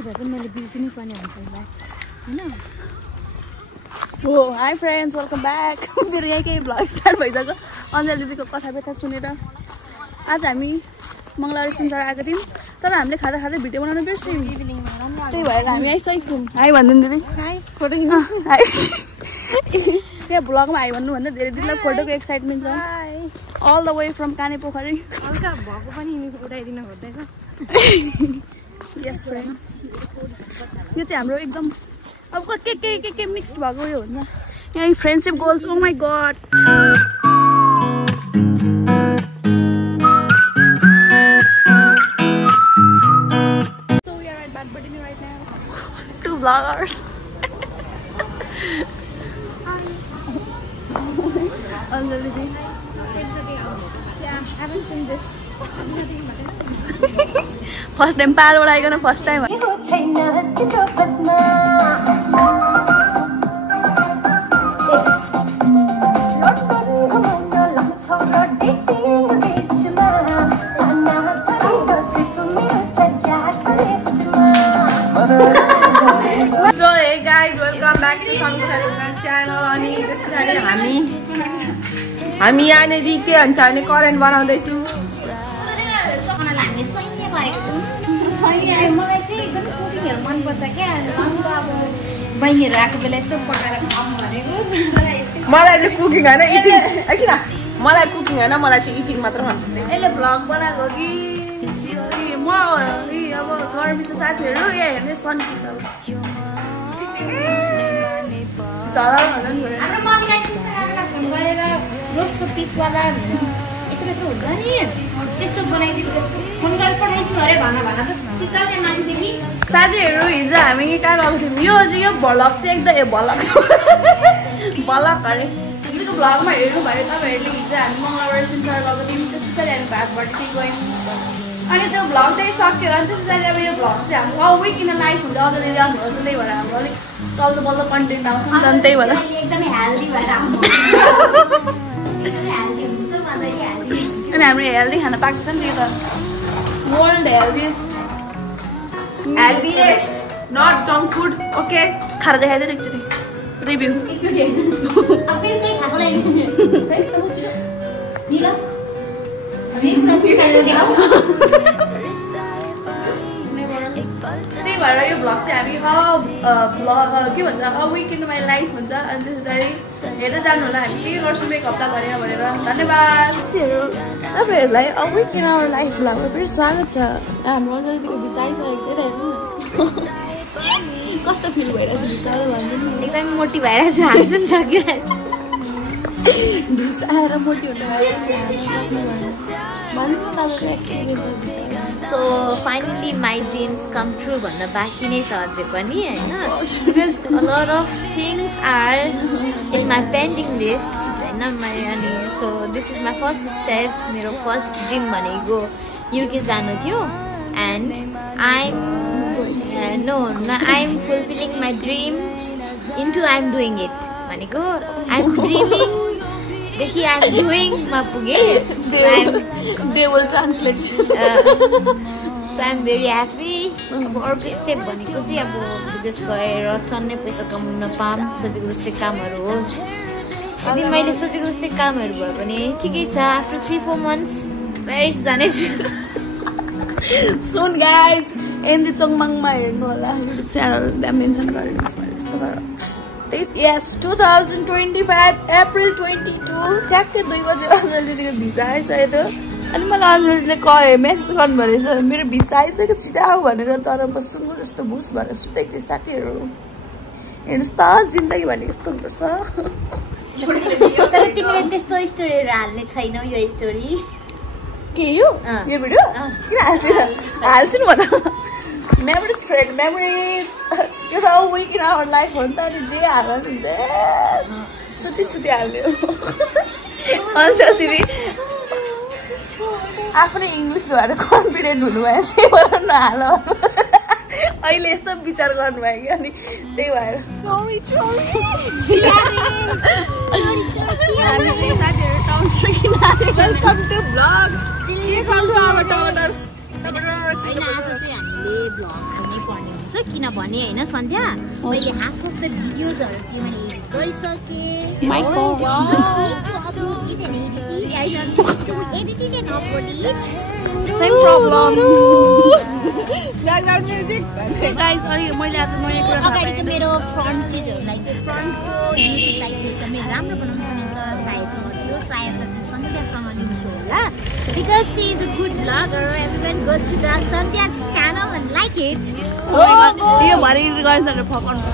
त्यही भएर मैले बिर्सिनै पर्ने हुन्छ होला हैन। हो हाई फ्रेन्ड्स वेलकम ब्याक। मेरो यहीँकै भ्लग स्टार्ट भइसक्यो अञ्जली दिदीको कथा व्यथा सुनेर। आज हामी मङ्गलबारे सुनचार आएको थियौँ तर हामीले खाँदा खाँदै भिडियो बनाउनु बिर्स्यौँ। त्यही भएर हामी आइसकेको छौँ। हाई भनिदिनु दिदी। हाई फोटो हाई यहाँ भ्लगमा हाई भन्नुभन्दा धेरै दिदीलाई फोटोको एक्साइटमेन्ट छ। All the way from Kanepokhari. हल्का भएको पनि उठाइदिन खोज्दैछ। यस फ्रेन्ड यो चाहिँ हाम्रो एकदम अब के मिक्स्ड भएको उयो हुन्छ यहाँ friendship goals. Oh my god So we are at Bad Budini right now. Two vloggers. Anjali ji. It's okay. Yeah, I haven't seen this. First time पार icon first time So hey guys, welcome back to Sangchari channel. अनि त्यसरी हामी यहाँनिर के भन्छ भने current बनाउँदै छु। मलाई चाहिँ एकदम कुकिङहरू मनपर्छ क्या। अन्त अब बहिनीहरू आएको बेला यसो पकाएर खाऊँ भनेको। मलाई चाहिँ कुकिङ होइन इटिङ किन मलाई कुकिङ होइन मलाई चाहिँ इटिङ मात्र मनपर्छ। यसले भ्लग बनाएको कि म अब गर्मीको साथीहरू यहाँ हेर्ने सन्की छ हाम्रो मम्मीलाई फोन गरेर रोस्टको पिसवाला यत्रो हुन्छ नि त्यस्तो बनाइदिनु फोन गरेर पठाइदिनु अरे भन सिकाउने मान्छे कि साथीहरू। हिजो हामी कहाँ गएको थियौँ यो भ्लग चाहिँ एकदम भ्लग भ्लग अरे हिजोको भ्लगमा हेर्नु भयो तपाईँहरूले। हिजो हामी मङ्गलबार सुनचार गएको थियौँ त्यस पछाडि हामी भातभट्टी गयौँ अनि त्यो भ्लग चाहिँ सक्यो अनि त्यस पछाडि अब यो भ्लग चाहिँ हाम्रो विक इन लाइफ हुन्छ अझै जानुहोस्। त्यही भएर हाम्रो अलिक चल्दो बल्दो कन्टेन्ट आउँछ नि त त्यही भएर एकदमै हेल्दी भएर अनि हाम्रो हेल्दी खाना पाएको छ नि त्यो त world healthiest not junk food. Okay खाएर देखाइदिएर एकचोटि रिभ्यू। त्यही भएर यो भ्लग चाहिँ हामी भ्लग के भन्छ विक इन माई लाइफ हुन्छ अनि त्यसरी हेर्दै जानु होला। हामी के गर्छौँ एक हप्ता गरेर भनेर धन्यवाद। तपाईँहरूलाई विक इन आवर लाइफ भ्लगमा फेरि स्वागत छ। हाम्रो अञ्जलीको भिसा आइसकेको छ हेर्नु कस्तो फिल भइरहेको छ भिसा भनिदिनु। एकदमै मोटी भइरहेछ हाल्नु पनि सकिरहेछ। भिसा आएर मोटी हुनु so finally my dreams come true भन्न बाँकी नै छ अझै पनि होइन। Because a lot of things are in my pending list होइन मैले। अनि so this is my first step. मेरो फर्स्ट ड्रिम भनेको युके जानु थियो and I'm fulfilling my dream into I'm doing it भनेको आइएम ड्रिमिङ देखि आइएम डुइङमा पुगेँ। They will translate. So I'm very happy. अब अर्को स्टेप भनेको चाहिँ अब विदेश गएर सन्ने पैसा कमाउन पाऊँ सोचेको जस्तै कामहरू होस्। यदि मैले सोचेको जस्तै कामहरू भयो भने ठिकै छ। आफ्टर 3-4 months प्यारिस जानेछु। सुन गाइज एन्डी चङमाङमा हेर्नु होला युट्युब च्यानल त्यहाँ मेन्सन गरिदिनुहोस् मैले यस्तो गरेर। यस 2025 अप्रिल 22 ट्याक्कै 2 बजे अञ्जलीको भिसा आइसकेको थियो। अनि मलाई अञ्जलीले मेसेज गर्नुभएको रहेछ मेरो भिसा आइसक्यो छिटो आऊ भनेर। तर म सुँगुर जस्तो भुस भनेर सुतेको थिएँ। साथीहरू हेर्नुहोस् त जिन्दगी भनेको यस्तो हुनुपर्छ। तर तिमीले त्यस्तो स्टोरीहरू हाल्ने छैनौ यो स्टोरी के यो भिडियो किन हाल्छु नि भन। मेमोरिज फ्रेन्ड मेमोरिज यो त विक इन आवर लाइफ हो नि त। अनि जे हाल्नु हुन्छ सुती हाल्ने हो। अञ्जली दिदी आफ्नै इङ्ग्लिस भएर कन्फिडेन्ट हुनुभयो त्यही भएर नहाल। अहिले यस्तो विचार गर्नुभयो कि अनि त्यही भएर वेलकम टु भ्लग। टमाटर होइन आज चाहिँ हामीले भ्लग हाल्नै पर्ने हुन्छ किनभने होइन सन्ध्या मैले हाफ अफ द भिडियोजहरू चाहिँ मैले एडिट गरिसकेँ My God. Same problem. Background music. So guys, मैले आज नयाँ कुरा अगाडिको मेरो फ्रन्ट चिजहरूलाई चाहिँ फ्रन्टको युनिटलाई चाहिँ एकदमै राम्रो बनाउनु पर्ने हुन्छ सायद त्यो सहायता चाहिँ सन्ध्यासँग लिन्छु होला because she is a good vlogger. Everyone goes to the Sandhya's channel and like it. Oh my God. यो भरे गर्न सकेर फकाउनु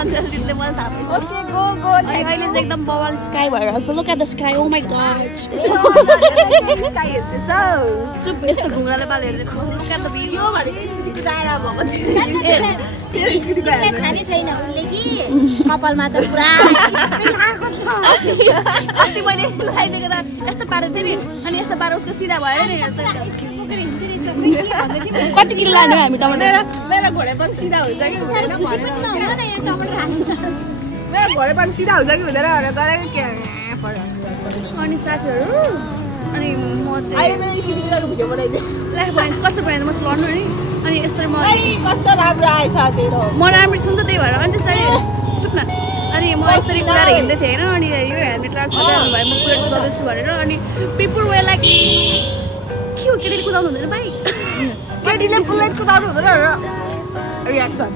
अञ्जलीले मलाई थाहा पाइछ Okay, go. अहिले चाहिँ एकदम बवाल स्काई भएर so look at the sky. Oh my God. चुप यस्तो ढुङ्गाले बालेर look at the view. खाने छैन उसले कि कपालमा त पुरा अस्ति मैले लगाइदिएको त यस्तो पारेको थिएँ नि अनि यस्तो पारेर उसको सिधा भयो नि कति किलो लाने हामी टमाटर मेरो घोडेपन सिधा हुन्छ कि हुँदैन मेरो घोडेपन सिधा हुन्छ कि हुँदैन भनेर गरेको के अनि साथीहरू अनि म चाहिँ अहिले मेरो इकिटिकिटाको भिडियो बनाइदिएँ लाइफ बनाइन्छ कसरी बनाइदिनु म चाहिँ लड्नु नि अनि यस्तरी म कस्तो राम्रो आएछ तेरो म राम्रो छु नि त त्यही भएर अनि त्यसरी चुप न अनि म यसरी कुदाएर हिँड्दै थिएँ होइन अनि यो हेलमेट लगाएर कुदाउनु भयो म कुदाएर कुदाउँदैछु भनेर अनि पिपुल वे लाइक के हो केटीले कुदाउनु हुँदैन भाइ केटीले फुल्लाइट कुदाउनु हुँदैन रियाक्सन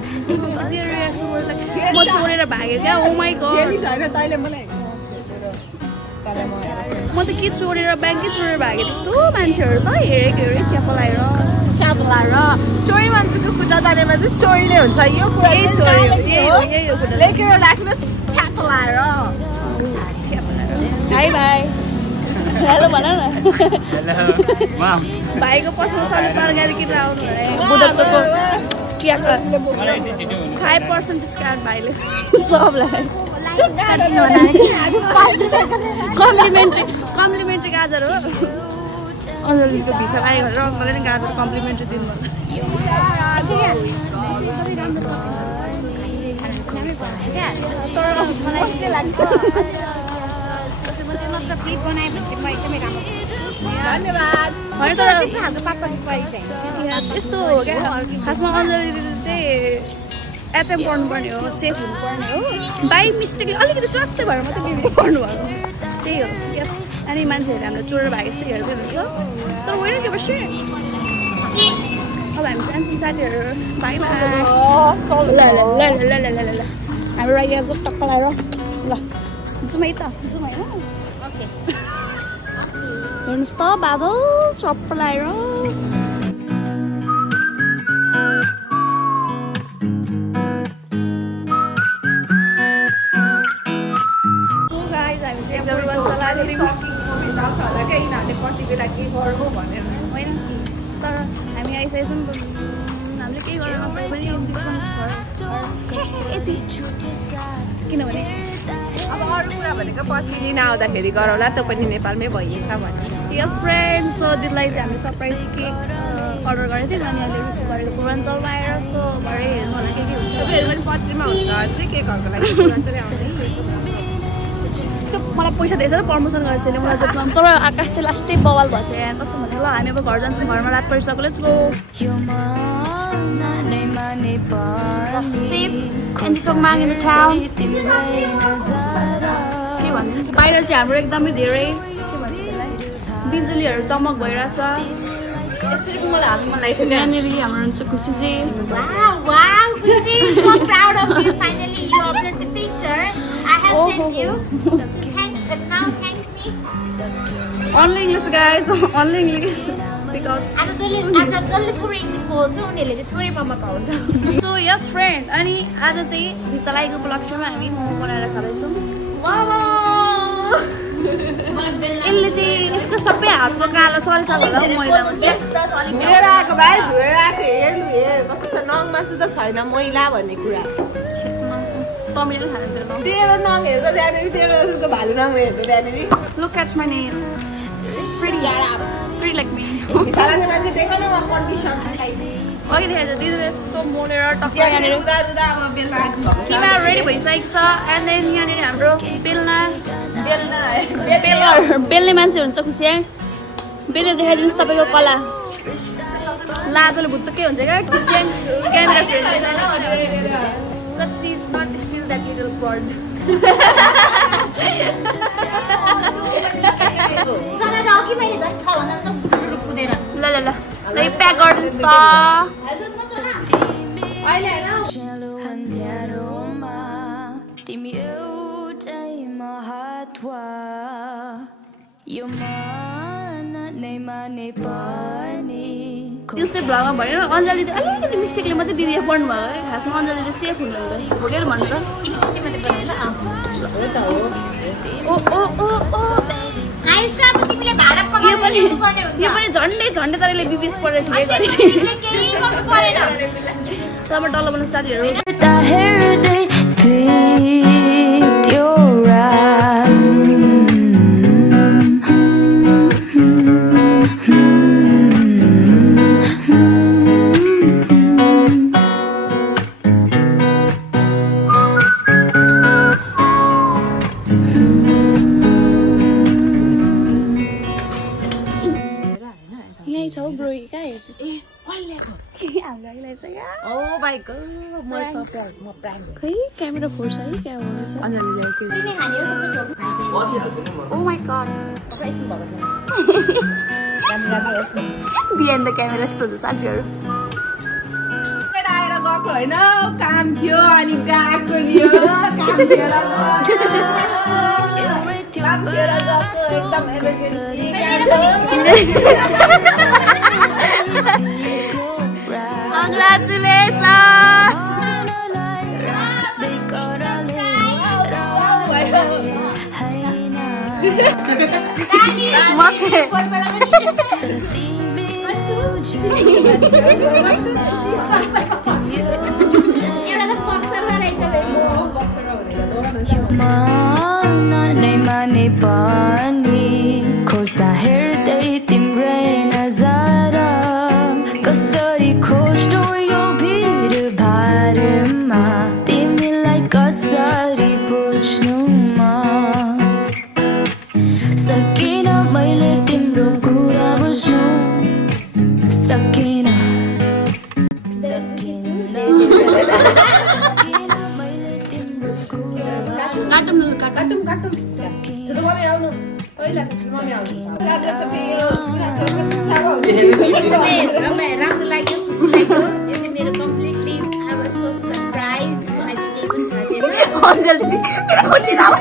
म चोरेर भागेँ क्या ओ माई गड तैँले मलाई म त के चोरेर ब्याङ्कै चोरेर भागेँ त्यस्तो मान्छेहरू त हेरेको हेरे च्याप लगाएर चोरी मान्छेको खुट्टा तानेमा चाहिँ चोरी नै हुन्छ यो कुरा यही चोरी यही हो कुरा लेखेर राख्नुहोस् छ्याप लाएर बाई बाई हेलो भन न भाइको पसलमा सधैँ तरकारी किनेर आउनु भने बुढाचोकको ट्याक 5% डिस्काउन्ट भाइले सबलाई कम्प्लिमेन्ट्री गाजर हो अञ्जलीको भिसा आयो भनेर अङ्कलले नि गाजर कम्प्लिमेन्ट्री दिनु यस्तो हो क्या खासमा अञ्जली दिदी चाहिँ एचएम पढ्नुपर्ने हो सेफ हुनुपर्ने हो बाई मिस्टेकले अलिकति चस्ते भएर मात्रै बिबिडी पढ्नु भएको त्यही हो यस अनि मान्छेहरूले हामीलाई चोरेर भागे जस्तै हेर्दै हुन्छ तर होइन के बस्यो अब हामी सानसानो साथीहरू भाइ ल हाम्रो लागि आज टक्क लगाएर ल जाउँ है त जाउँ होइन हेर्नुहोस् त बादल चप्प लगाएर होइन तर हामी आइसकेछौँ हामीले केही गर्न नसके पनि किनभने अब अरू कुरा भनेको पछि लिन आउँदाखेरि गरौँला त पनि नेपालमै भइएछ भने यस फ्रेन्ड सो दिदीलाई चाहिँ हामीले सरप्राइज केक अर्डर गरेको थियौँ अनि अहिले रिसिभ गरेको पूर्वाञ्चलमा आएर सो भरे हेर्नु होला के हुन्छ तपाईँहरू पनि पत्रीमा हुन्छ चाहिँ केकहरूको लागि पूर्वाञ्चलै आउने मलाई पैसा दिएछ र प्रमोसन गरेको छैन मलाई जोत्नु तर आकाश चाहिँ लास्टै बवाल भएको छ यहाँ कस्तो भनेर ल हामी अब घर जान्छौँ घरमा रात परिसक्यो लेट्स गो माग इन द टाउन के भन्नु बाहिर चाहिँ हाम्रो एकदमै धेरै के भन्छ त्यसलाई बिजुलीहरू चमक भइरहेछ यसरी मलाई हाल्नु मन लागेको थियो यहाँनिर हाम्रो हुन्छ खुसीजी Only English guys, only English because so yes friend अनि आज चाहिँ भिसा लागेको उपलक्ष्यमा हामी मोमो बनाएर खाँदैछौँ यसले चाहिँ यसको सबै हातको कालो सरिसा होला मैला हुन्छ धोएर आएको भाइ धोएर आएको हेर्नु हेर कस्तो नङमा सुधा छैन मैला भन्ने कुरा तमीले खाँदैन तेरो नङ हेर्दा त्यहाँनिर तेरो जस्तो भालु नङ हेर्दा त्यहाँनिर Look at my nail. Pretty like me. खालाको मान्छे देखो न कन्डिसन अघि देखाएको छ दिदीले यस्तो मोलेर टक्क यहाँनिर किमा रेडी भइसकेको छ एन्ड देन यहाँनिर हाम्रो बेल्ने मान्छे हुन्छ खुसी बेलेर देखाइदिनुहोस् तपाईँको कला लाजले भुत्त के हुन्छ क्या kitchen camera friend but she is not still that little bird ल ल ल ल प्याक गर्नुहोस् त तिमी एउटै महत्व यो मन नै माने पनि दिउँसो भ्लगमा भनेर अञ्जली अलिकति मिस्टेकले मात्रै दिदी पढ्नु भयो है खासमा अञ्जली सेफ हुनुहुन्छ भोगेर भन्नु त ओ ओ ओ ओ यो पनि झन्डै तरिकाले बिबिएस पढेर ठिकै गरेको डल्लो बनाउनु साथीहरू खै क्यामेरा फोर्स है क्या oh my God behind the camera यस्तो हुन्छ साथीहरू आएर गएको होइन काम थियो अनि गएको लियो काम थियो खोज्दा हेर्दै तिम्रै नजर कसरी खोज्नु यो भिड भारमा तिमीलाई कसरी बुझ्नु म सकिन मैले तिम्रो कुरा बुझ्नु सकिन मैले तिम्रो कुरा राम्रो लाग्यो खुसी लाग्यो यो चाहिँ मेरो completely I was so surprised मलाई चाहिँ केही पनि थाहा थिएन अञ्जली मेरो फोटी राव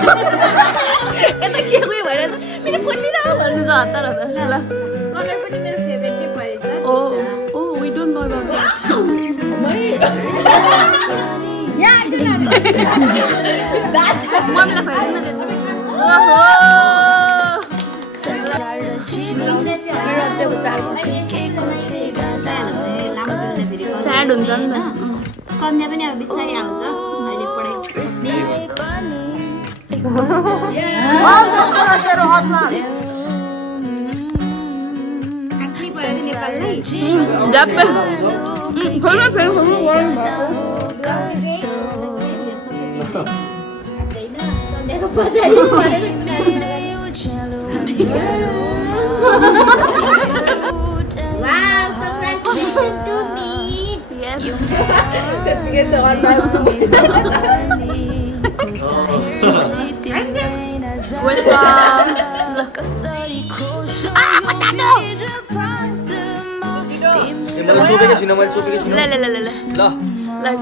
यता के उयो भइरहेछ मेरो फोटी राव भन्नु छ हतार ल कलर पनि मेरो फेभरेट नै परेछ oh oh we don't know about that yeah I don't know that मम्मीलाई फाइल ओहो स्याड हुन्छ नि त सन्ध्या पनि अब बिस्तारै आउँछ मैले Wow, congratulations to me. Yes.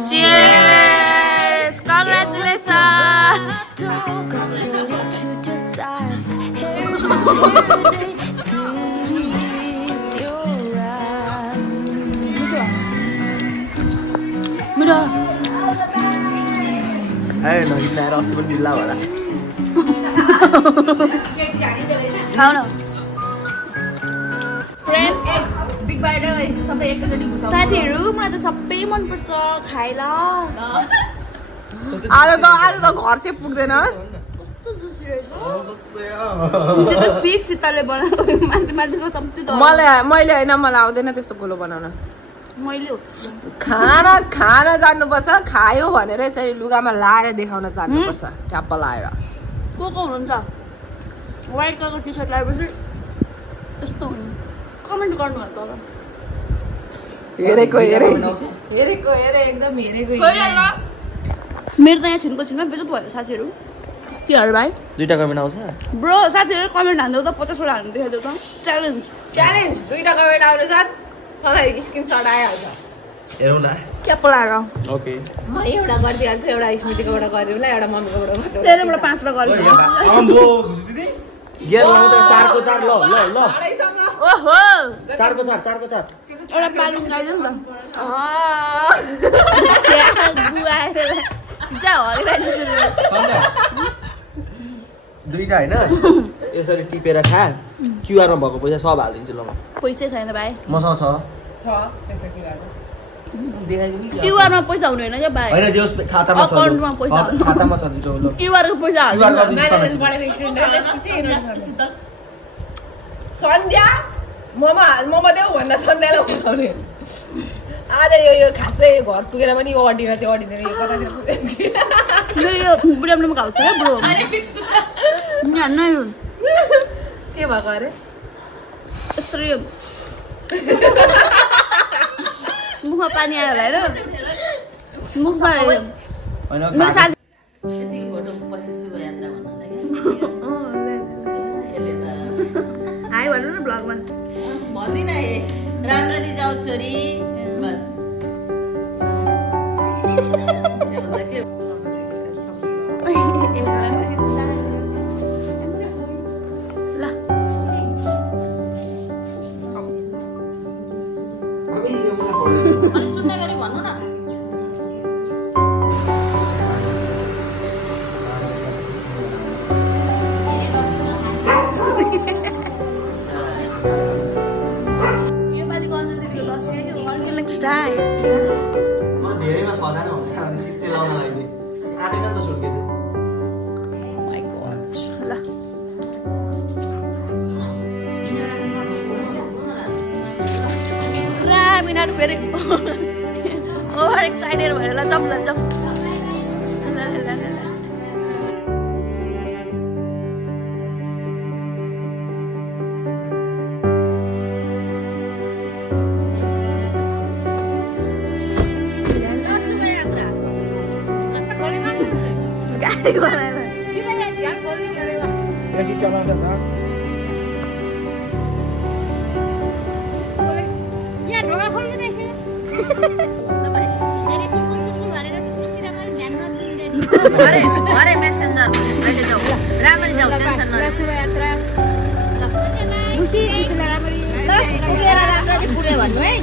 Cheers! Congratulations! Hey, no, you can't off the middle of it. How no? Friends big bite सबै एकैचोटि घुसाउनु साथीहरु मलाई त सबै मन पर्छ खाइला आज त घर चाहिँ पुग्दैन कस्तो जुसी रहेछ त्यो त पिक सिताले बनाएको मान्छेको सम्ति त मैले हैन मलाई आउँदैन त्यस्तो गोलो बनाउन मैले खाना जान्नुपर्छ खायो भनेर यसरी लुगामा लाएर देखाउन जान्नुपर्छ ट्याप्प लाएर को हुनुहुन्छ व्हाइट कलरको टी-शर्ट लगाएपछि यस्तो हुन्छ कमेन्ट गर्नु होला त हेरेको एकदम हेरेको मेरो त यहाँ छिनको छिनमा बेजत भयो साथीहरू के हरे भाइ दुईटा कमेन्ट आउँछ ब्रो साथीहरू कमेन्ट हान्दै त 50 वटा हान्नु देखाइदेऊ त च्यालेन्ज 2टा कमेन्ट आउने साथ मलाई स्क्रिनशट आइहाल्छ हेरौँला क्या पलाएर ओके म एउटा गरिदिइहाल्छु एउटा स्मृतिको एउटा गरिदिउँला एउटा मम्मीको एउटा गरिदिउँला तेरोबाट 5 वटा गर्नु अम्बो दिदी गेर लाउँदा 4 को 4 ल ओहो 4 को 4 एउटा पालुङ गाइदिउँ न त गुआएर जा हरिरानी दुईटा हैन यसरी टिपेर खा क्यूआर मा भएको पैसा सब हाल्दिन्छु ल म पैसै छैन भाइ मसँग छ त्यस्तो के गर्छ देखाइदिनु क्यूआर मा पैसा हुने हैन के भाइ हैन जस खातामा छ अकाउन्टमा पैसा खातामा छ दिन्छ ल क्यूआर को पैसा हाल्नु म्यानेजमेन्ट पढेको स्टुडेन्टले सन्ध्या मोमो देऊ भन्दा सन्ध्याले उठाउने आज यो खासै घर पुगेर पनि यो अडिएर त्यो अडिँदैन यो कतातिर पुग्दैन मेरो यो बुढाम्लोमा खाउँछ है ब्रो नै के भएको अरे यस्तो यो मुखमा पानी आयो होला हैन मुखमा हैन मेरो साथी हाई भन्नु न ब्लगमा भन्दिन है राम्ररी जाऊ छोरी बस सुन्ने गरी भन्नु न next time. म धेरैमा छदा न हुन्छ खाने सिक्से लाउन लागि आदैन त सुर्के थियो My God. ल ला मिनाहरू फेरि ओभर एक्साइटेड भएर ल जाउँ ल जाउँ यसि चलाउँदा त यहाँ ढोका खोल्नु देखे तपाईँ धेरै सुकुर सुकुर भनेर सुकुरतिर पनि ध्यान नदिनु अरे मेसेन्जर अहिले जाऊ राम्ररी जाऊ टेन्सन नलिनु शोभायात्रा ल खुसी राम्ररी पुगेर राम्ररी पुग्यो भन्नु है